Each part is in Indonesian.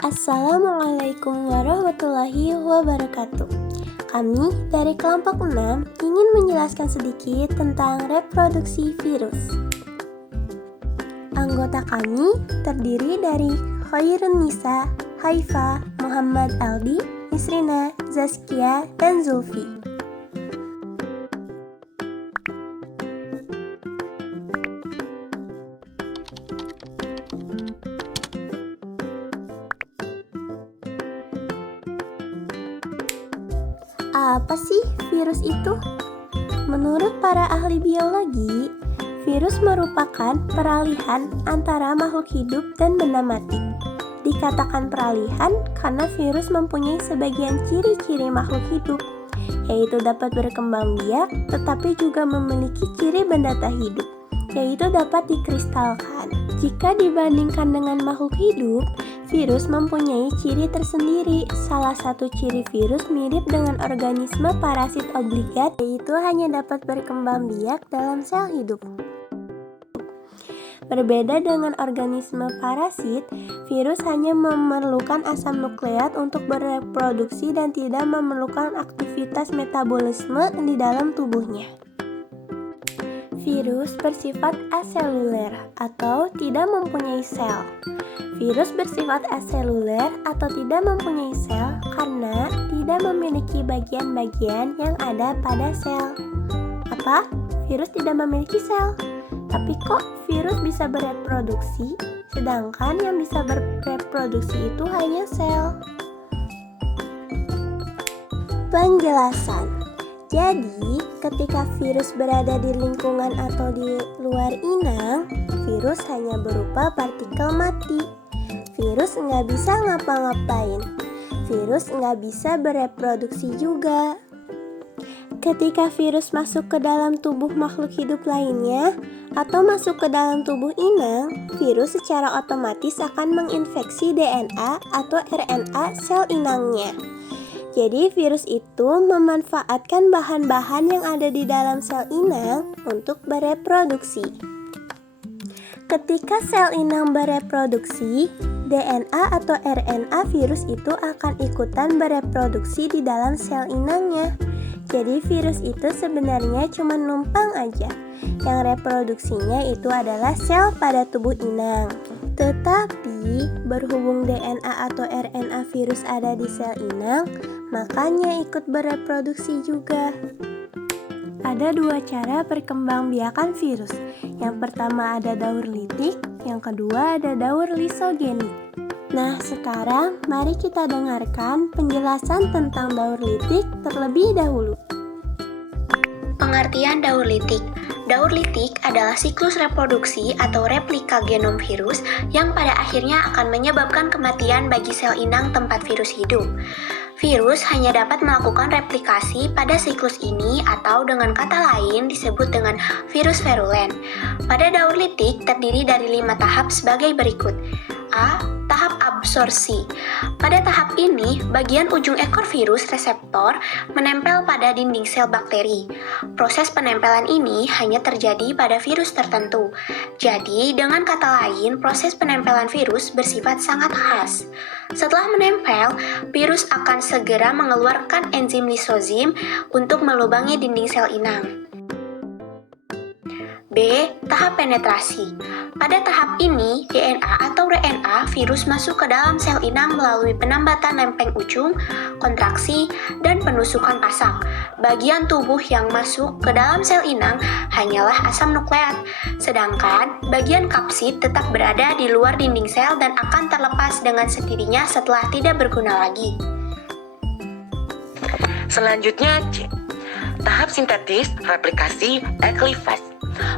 Assalamualaikum warahmatullahi wabarakatuh. Kami dari kelompok 6 ingin menjelaskan sedikit tentang reproduksi virus. Anggota kami terdiri dari Khairun Nisa, Haifa, Muhammad Aldi, Nisrina, Zaskia, dan Zulfi. Apa sih virus itu? Menurut para ahli biologi, virus merupakan peralihan antara makhluk hidup dan benda mati. Dikatakan peralihan karena virus mempunyai sebagian ciri-ciri makhluk hidup, yaitu dapat berkembang biak, tetapi juga memiliki ciri benda tak hidup, yaitu dapat dikristalkan. Jika dibandingkan dengan makhluk hidup, virus mempunyai ciri tersendiri. Salah satu ciri virus mirip dengan organisme parasit obligat, yaitu hanya dapat berkembang biak dalam sel hidup. Berbeda dengan organisme parasit, virus hanya memerlukan asam nukleat untuk bereproduksi dan tidak memerlukan aktivitas metabolisme di dalam tubuhnya. Virus bersifat aseluler atau tidak mempunyai sel. Virus bersifat aseluler atau tidak mempunyai sel karena tidak memiliki bagian-bagian yang ada pada sel. Apa? Virus tidak memiliki sel. Tapi kok virus bisa bereproduksi, sedangkan yang bisa bereproduksi itu hanya sel? Penjelasan. Jadi, ketika virus berada di lingkungan atau di luar inang, virus hanya berupa partikel mati. Virus nggak bisa ngapa-ngapain. Virus nggak bisa bereproduksi juga. Ketika virus masuk ke dalam tubuh makhluk hidup lainnya atau masuk ke dalam tubuh inang, virus secara otomatis akan menginfeksi DNA atau RNA sel inangnya. Jadi virus itu memanfaatkan bahan-bahan yang ada di dalam sel inang untuk bereproduksi. Ketika sel inang bereproduksi, DNA atau RNA virus itu akan ikutan bereproduksi di dalam sel inangnya. Jadi virus itu sebenarnya cuma numpang aja. Yang reproduksinya itu adalah sel pada tubuh inang. Tetapi berhubung DNA atau RNA virus ada di sel inang, makanya ikut bereproduksi juga. Ada dua cara perkembangbiakan virus. Yang pertama ada daur litik, yang kedua ada daur lisogenik. Nah, sekarang mari kita dengarkan penjelasan tentang daur litik terlebih dahulu. Pengertian daur litik. Daur litik adalah siklus reproduksi atau replika genom virus yang pada akhirnya akan menyebabkan kematian bagi sel inang tempat virus hidup. Virus hanya dapat melakukan replikasi pada siklus ini atau dengan kata lain disebut dengan virus virulen. Pada daur litik terdiri dari 5 tahap sebagai berikut. A. Tahap absorpsi. Pada tahap ini, bagian ujung ekor virus reseptor menempel pada dinding sel bakteri. Proses penempelan ini hanya terjadi pada virus tertentu. Jadi, dengan kata lain, proses penempelan virus bersifat sangat khas. Setelah menempel, virus akan segera mengeluarkan enzim lisozim untuk melubangi dinding sel inang. B. Tahap penetrasi. Pada tahap ini, DNA atau RNA virus masuk ke dalam sel inang melalui penambatan lempeng ujung, kontraksi, dan penusukan pasak. Bagian tubuh yang masuk ke dalam sel inang hanyalah asam nukleat, sedangkan bagian kapsid tetap berada di luar dinding sel dan akan terlepas dengan sendirinya setelah tidak berguna lagi. Selanjutnya C. Tahap sintetis, replikasi, eklifasi.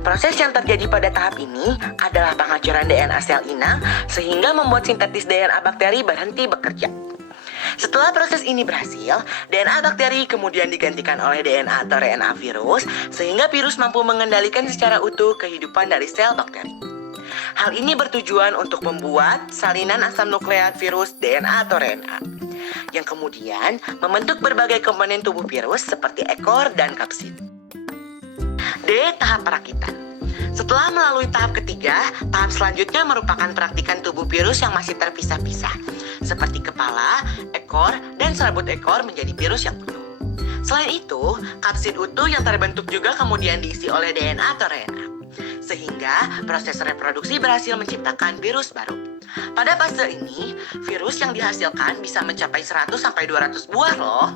Proses yang terjadi pada tahap ini adalah penghancuran DNA sel inang sehingga membuat sintetis DNA bakteri berhenti bekerja. Setelah proses ini berhasil, DNA bakteri kemudian digantikan oleh DNA atau RNA virus sehingga virus mampu mengendalikan secara utuh kehidupan dari sel bakteri. Hal ini bertujuan untuk membuat salinan asam nukleat virus DNA atau RNA yang kemudian membentuk berbagai komponen tubuh virus seperti ekor dan kapsid. D. Tahap perakitan. Setelah melalui tahap ketiga, tahap selanjutnya merupakan peraktikan tubuh virus yang masih terpisah-pisah, seperti kepala, ekor, dan serabut ekor menjadi virus yang utuh. Selain itu, kapsid utuh yang terbentuk juga kemudian diisi oleh DNA atau RNA, sehingga proses reproduksi berhasil menciptakan virus baru. Pada fase ini, virus yang dihasilkan bisa mencapai 100-200 buah loh.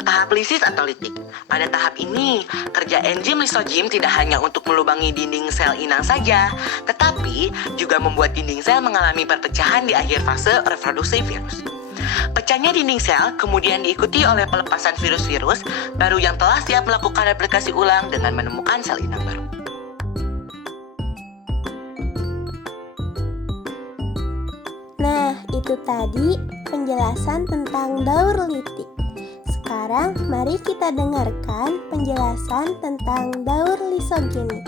Tahap lisis atau litik. Pada tahap ini, kerja enzim lisogim tidak hanya untuk melubangi dinding sel inang saja, tetapi juga membuat dinding sel mengalami perpecahan di akhir fase reproduksi virus. Pecahnya dinding sel kemudian diikuti oleh pelepasan virus-virus baru yang telah siap melakukan replikasi ulang dengan menemukan sel inang baru. Nah, itu tadi penjelasan tentang daur litik. Sekarang mari kita dengarkan penjelasan tentang daur lisogenik.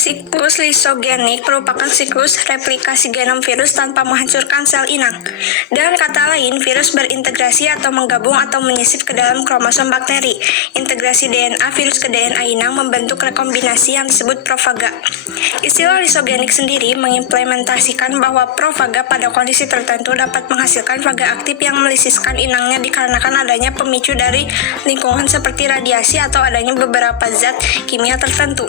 Siklus lisogenik merupakan siklus replikasi genom virus tanpa menghancurkan sel inang. Dengan kata lain, virus berintegrasi atau menggabung atau menyisip ke dalam kromosom bakteri. Integrasi DNA virus ke DNA inang membentuk rekombinasi yang disebut profaga. Istilah lisogenik sendiri mengimplementasikan bahwa profaga pada kondisi tertentu dapat menghasilkan faga aktif yang melisiskan inangnya dikarenakan adanya pemicu dari lingkungan seperti radiasi atau adanya beberapa zat kimia tertentu.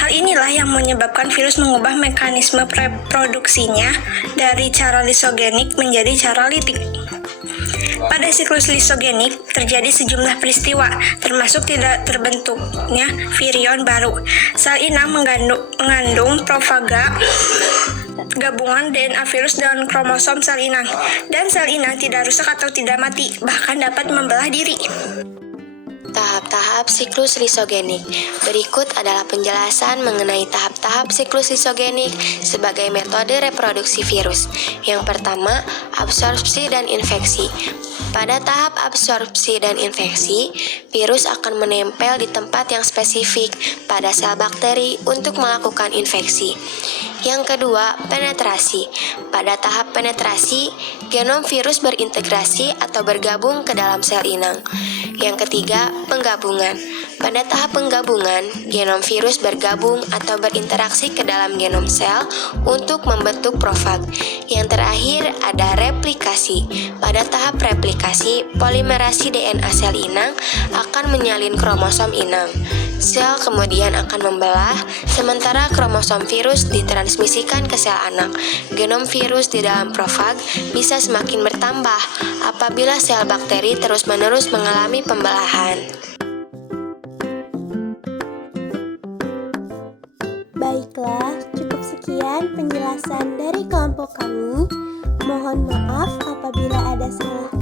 Hal inilah yang menyebabkan virus mengubah mekanisme reproduksinya dari cara lisogenik menjadi cara litik. Pada siklus lisogenik terjadi sejumlah peristiwa, termasuk tidak terbentuknya virion baru. Sel inang mengandung profaga gabungan DNA virus dengan kromosom sel inang, dan sel inang tidak rusak atau tidak mati, bahkan dapat membelah diri. Tahap-tahap siklus lisogenik. Berikut adalah penjelasan mengenai tahap-tahap siklus lisogenik sebagai metode reproduksi virus. Yang pertama, absorpsi dan infeksi. Pada tahap absorpsi dan infeksi, virus akan menempel di tempat yang spesifik pada sel bakteri untuk melakukan infeksi. Yang kedua, penetrasi. Pada tahap penetrasi, genom virus berintegrasi atau bergabung ke dalam sel inang. Yang ketiga, penggabungan. Pada tahap penggabungan, genom virus bergabung atau berinteraksi ke dalam genom sel untuk membentuk profag. Yang terakhir ada replikasi. Pada tahap replikasi, polimerasi DNA sel inang akan menyalin kromosom inang. Sel kemudian akan membelah, sementara kromosom virus ditransmisikan ke sel anak. Genom virus di dalam profag bisa semakin bertambah apabila sel bakteri terus-menerus mengalami pembelahan. Baiklah, cukup sekian penjelasan dari kelompok kami. Mohon maaf apabila ada salah